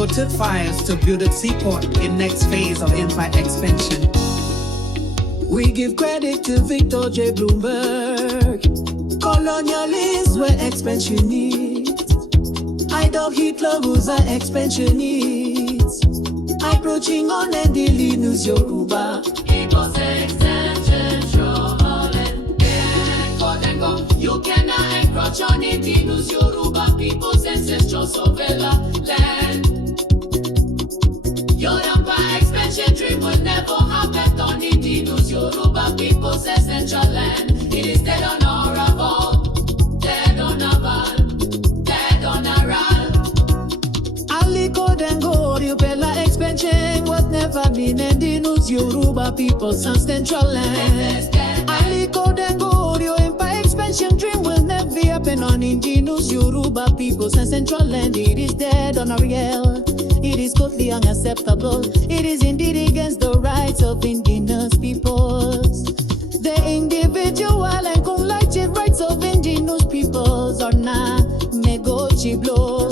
Dangote fires to build a seaport in next phase of empire expansion. We give credit to Victor J. Bloomberg. Colonialists were expansionists. Idol Hitler was an expansionist. Approaching on and daily news Yoruba. People's extension, show Holland. You cannot encroach on the news Yoruba people's ancestral sovereign land. Your empire expansion dream will never happen on the news Yoruba people's ancestral land. It is dead on arrival, dead on arrival, dead on arrival. Aliko, Dangote, Bella expansion was never been in the news Yoruba people's ancestral land. Aliko, Dangote, your empire expansion dream will never happen on indigenous Yoruba people's ancestral land. It is dead on Ariel. It is totally unacceptable. It is indeed against the rights of indigenous peoples. The individual and collective rights of indigenous peoples are not negotiable.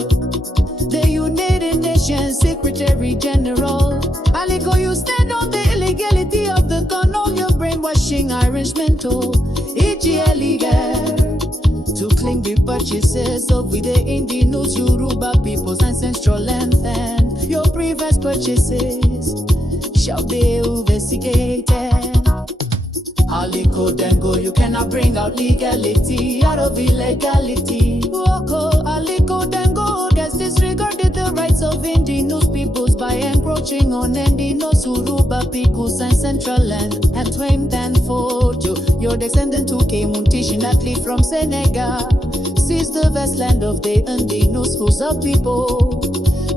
The United Nations Secretary General Aliko, you stand on the illegality of the colonial brainwashing arrangement to illegal to claim the purchases of the indigenous Yoruba people's ancestral land, and your previous purchases shall be investigated. Aliko, Dango, you cannot bring out legality out of illegality. Woko, Aliko, Dango has disregarded the rights of indigenous peoples by encroaching on indigenous Yoruba people's ancestral land and claimed and forged your descendant who came unfortunately from Senegal seized the vast land of the indigenous Hausa people,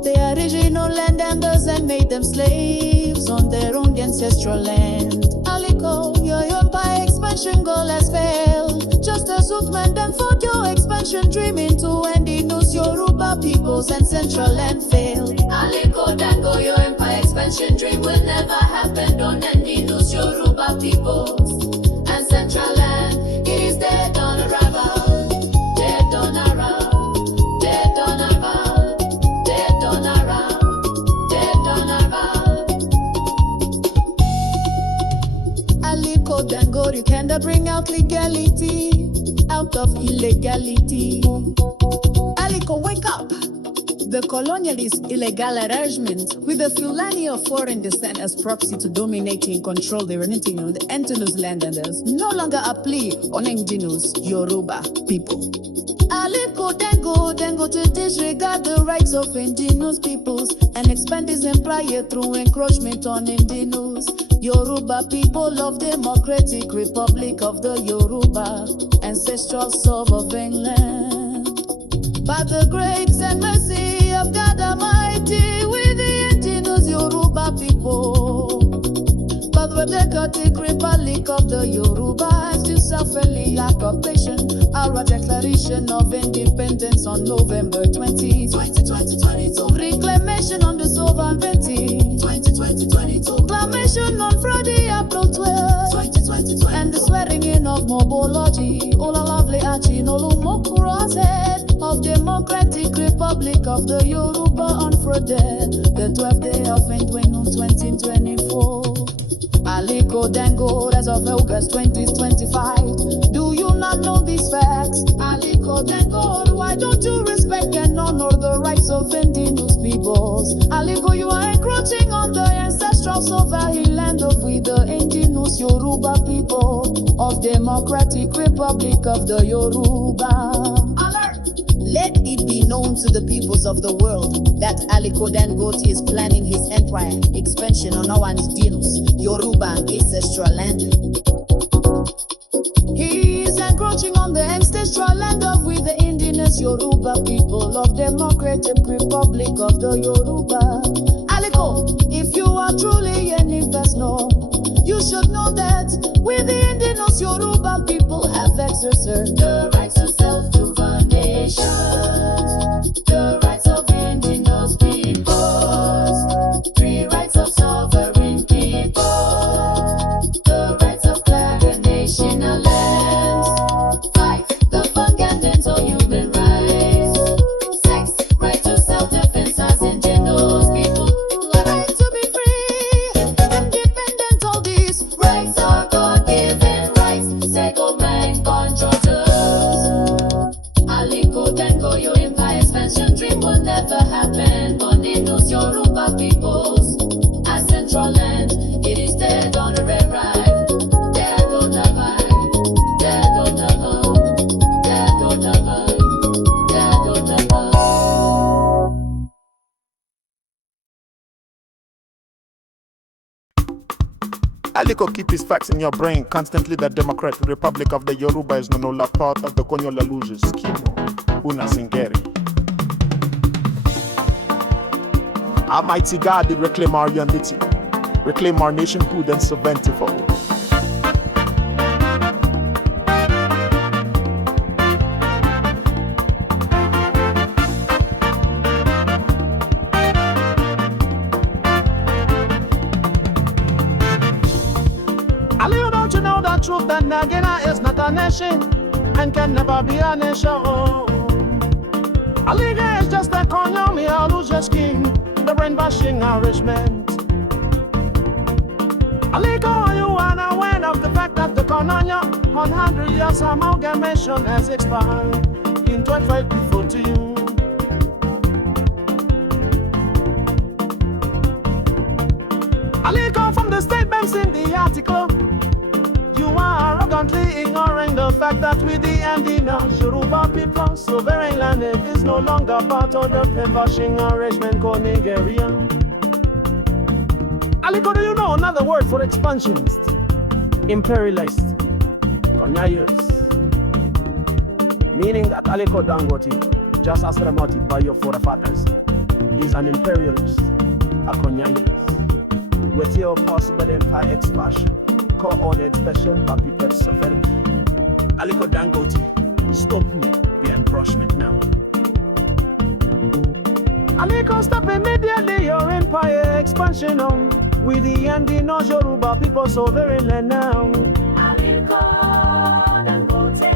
the original landowners, and made them slaves on their own ancestral land. Aliko, your empire expansion goal has failed, just as Uthman and fought your expansion dream into indigenous Yoruba peoples and central land failed. Aliko, Dango, your empire expansion dream will never happen on indigenous Yoruba peoples and central land. It is dead on arrival, dead on arrival, dead on arrival, dead on arrival, dead on arrival. Aliko, Dango, you cannot bring out legality out of illegality. Aliko, wake up! The colonialist illegal arrangement with the Fulani of foreign descent as proxy to dominate and control the Renintino, the indigenous landers, no longer apply on indigenous Yoruba people. Aliko, Dango to disregard the rights of indigenous peoples and expand his empire through encroachment on indigenous Yoruba people of Democratic Republic of the Yoruba ancestral sovereign land. By the grace and mercy of God Almighty, with the indigenous Yoruba people, by the Democratic Republic of the Yoruba, as to self-friendly appropriation, our declaration of independence on November 20, 2022, reclamation on the sovereignty, 2022, proclamation on Friday, April 12, 2022, and the swearing in of Mobology, Ola Lovely Achinolu Mokurase of Democratic Republic of the Yoruba on Friday, the 12th day of February 2024. Aliko, Dango, as of August 2025. Do you not know these facts? Aliko, Dango, why don't you respect and honor the rights of indigenous peoples? Aliko, you are encroaching on the ancestral sovereign land of we the indigenous Yoruba people of Democratic Republic of the Yoruba. Let it be known to the peoples of the world that Aliko Dangote is planning his empire expansion on our indigenous Yoruba ancestral land. He is encroaching on the ancestral land of we the indigenous Yoruba people of Democratic Republic of the Yoruba. Aliko, if you are truly an investor, you should know that we the indigenous Yoruba people have exercised the rights of self-determination, the rights of indigenous peoples, free rights of sovereign people, the rights of national lands, fight the fundamental human rights, sex, right to self-defense as indigenous. Aliko, keep his facts in your brain. Constantly the Democratic Republic of the Yoruba is no longer part of the colonial illusions. Kimo, Una Singeri. Almighty God did reclaim our unity, reclaim our nationhood and sovereignty for all. Aliko, don't you know the truth that Nagina is not a nation and can never be a nation? Aliko is just a colonial illusion scheme, the brainwashing Irishman. Aliko, are you unaware of the fact that the colonial 100 years amalgamation has expired in 2014? Aliko, from the statements in the article, you are arrogantly ignoring the fact that with the ending of Yoruba people, sovereign land is no longer part of the brainwashing arrangement called Nigeria. Aliko, do you know another word for expansionist? Imperialist. Colonialists. Meaning that Aliko Dangote, just as promoted by your forefathers, is an imperialist, a colonialist, with your possible empire expansion, coordinated special puppet sovereignty. Aliko Dangote, stop me, be encroachment now. Aliko, stop immediately your empire expansion on with the ending of Yoruba people sovereign land now. Aliko Dangote,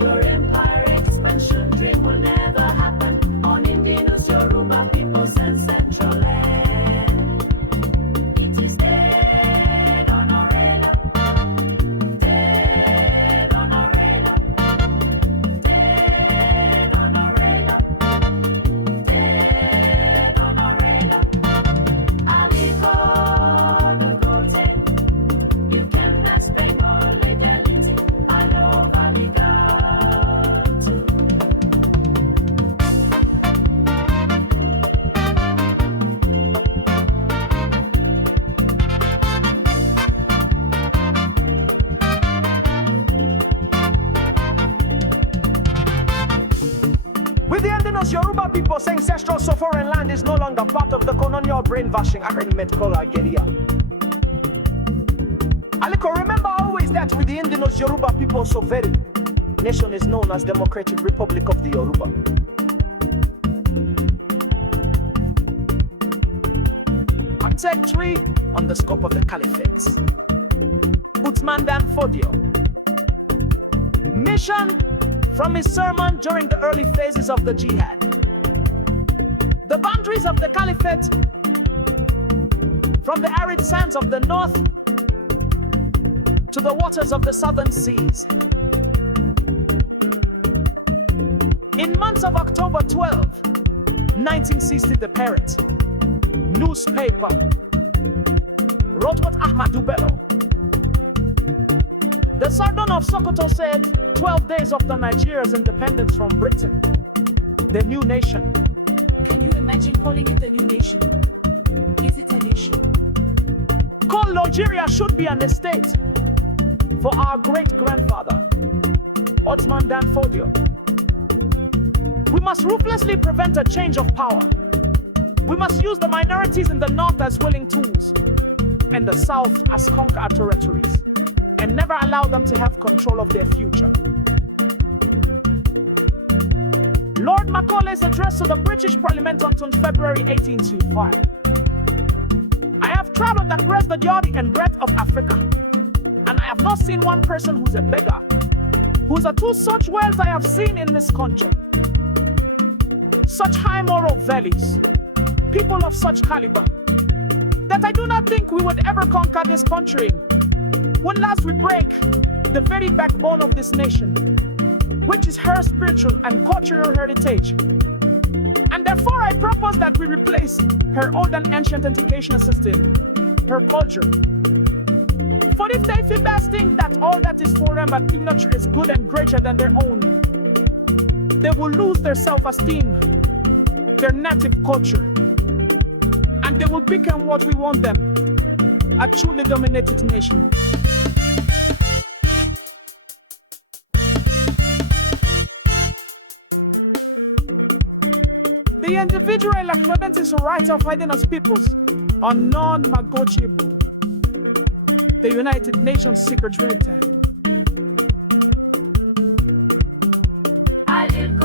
your empire expansion dream will never happen on indigenous Yoruba peoples and central land. It is dead on arena, dead on arena, dead on arena, dead on arena. Aliko Dangote, you cannot speak on legality. I know Aliko. With the ending Yoruba people's ancestral sovereign land is no longer part of the colonial brainwashing agreement called Nigeria. Aliko, remember always that with the indigenous Yoruba people's sovereign nation is known as Democratic Republic of the Yoruba. On take 3 on the scope of the caliphates. Uthman Dan Fodio. Mission from his sermon during the early phases of the jihad. The boundaries of the caliphate from the arid sands of the north to the waters of the southern seas. In months of October 12, 1960, the Parrot newspaper wrote what Ahmadu Bello, the Sultan of Sokoto, said 12 days after Nigeria's independence from Britain, the new nation. Can you imagine calling it the new nation? Is it a nation? Called Nigeria should be an estate for our great-grandfather, Uthman Dan Fodio. We must ruthlessly prevent a change of power. We must use the minorities in the north as willing tools and the south as conqueror territories, and never allow them to have control of their future. Lord Macaulay's address to the British Parliament on February 1825. I have traveled across the journey and breadth of Africa, and I have not seen one person who's a beggar, who's a two such wells I have seen in this country. Such high moral values, people of such caliber, that I do not think we would ever conquer this country when last we break the very backbone of this nation, which is her spiritual and cultural heritage. And therefore I propose that we replace her old and ancient education system, her culture. For if they feel best think that all that is foreign and ignorance is good and greater than their own, they will lose their self-esteem, their native culture, and they will become what we want them, a truly dominated nation. The individual acknowledges the right of indigenous peoples are non-negotiable. The United Nations Secretary. Aliko.